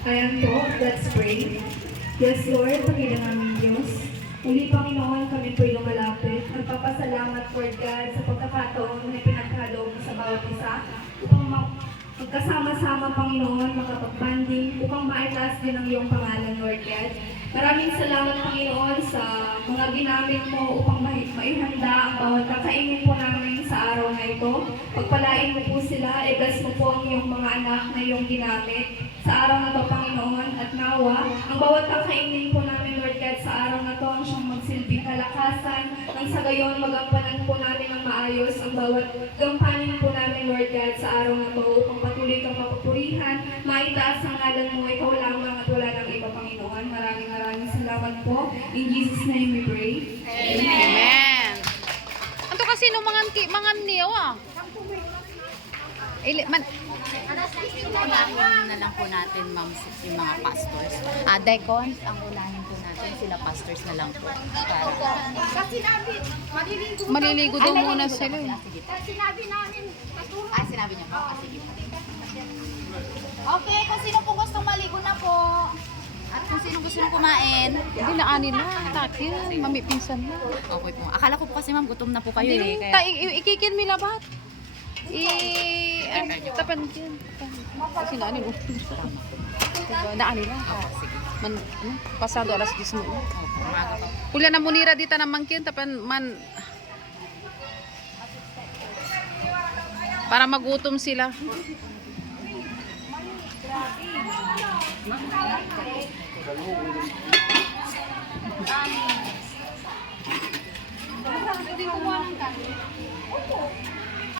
Ayan po, let's pray. Yes, Lord, Panginoon namin Diyos. Muli, Panginoon, kami po'y lumalapit. Nagpapasalamat, Lord God, sa pagkakataon na pinagkaloob mo sa bawat isa upang magkasama-sama, Panginoon, makapag-banding, upang maitaas din ang iyong pangalan, Lord God. Maraming salamat, Panginoon, sa mga ginamit mo upang maihanda ang bawat kakainin po namin sa araw na ito. Pagpalain mo po sila, i-bless mo po ang iyong mga anak na iyong ginamit sa araw na ito, Panginoon, at nawa, ang bawat kakainin po namin, Lord God, sa araw na ito ang siyang magsilbing kalakasan, nang sa gayon magampanan po namin ng maayos ang bawat gampanin po namin, Lord God, sa araw na ito upang patuloy kang mapupurihan, maitaas ang ngalan mo, ikaw lamang at wala ng iba, Panginoon. Maraming salamat po. In Jesus' name we pray. Amen. Anto kasi no mga niyo Unahin na lang po natin, ma'am, yung mga pastors. Deacons, ang unahin po natin, sila pastors na lang po. Kasi sinabi, maliligo daw muna sila. sinabi namin, Sinabi niya po. Sige po. okay, kung sino po gustong maligo na po. At kung sino gusto nyo kumain, Hindi na ani na, takil, mamipinsan na. okay po. Akala ko po kasi, ma'am, gutom na po kayo Hindi eh. ta ikikin mi labat. Tapan din. Kasi na ani mo. Na ani lang. Man pasado alas 10 mo. Umaga pa. Kulya na munira dita na mangkin tapan man para magutom sila. Hindi ko mo ng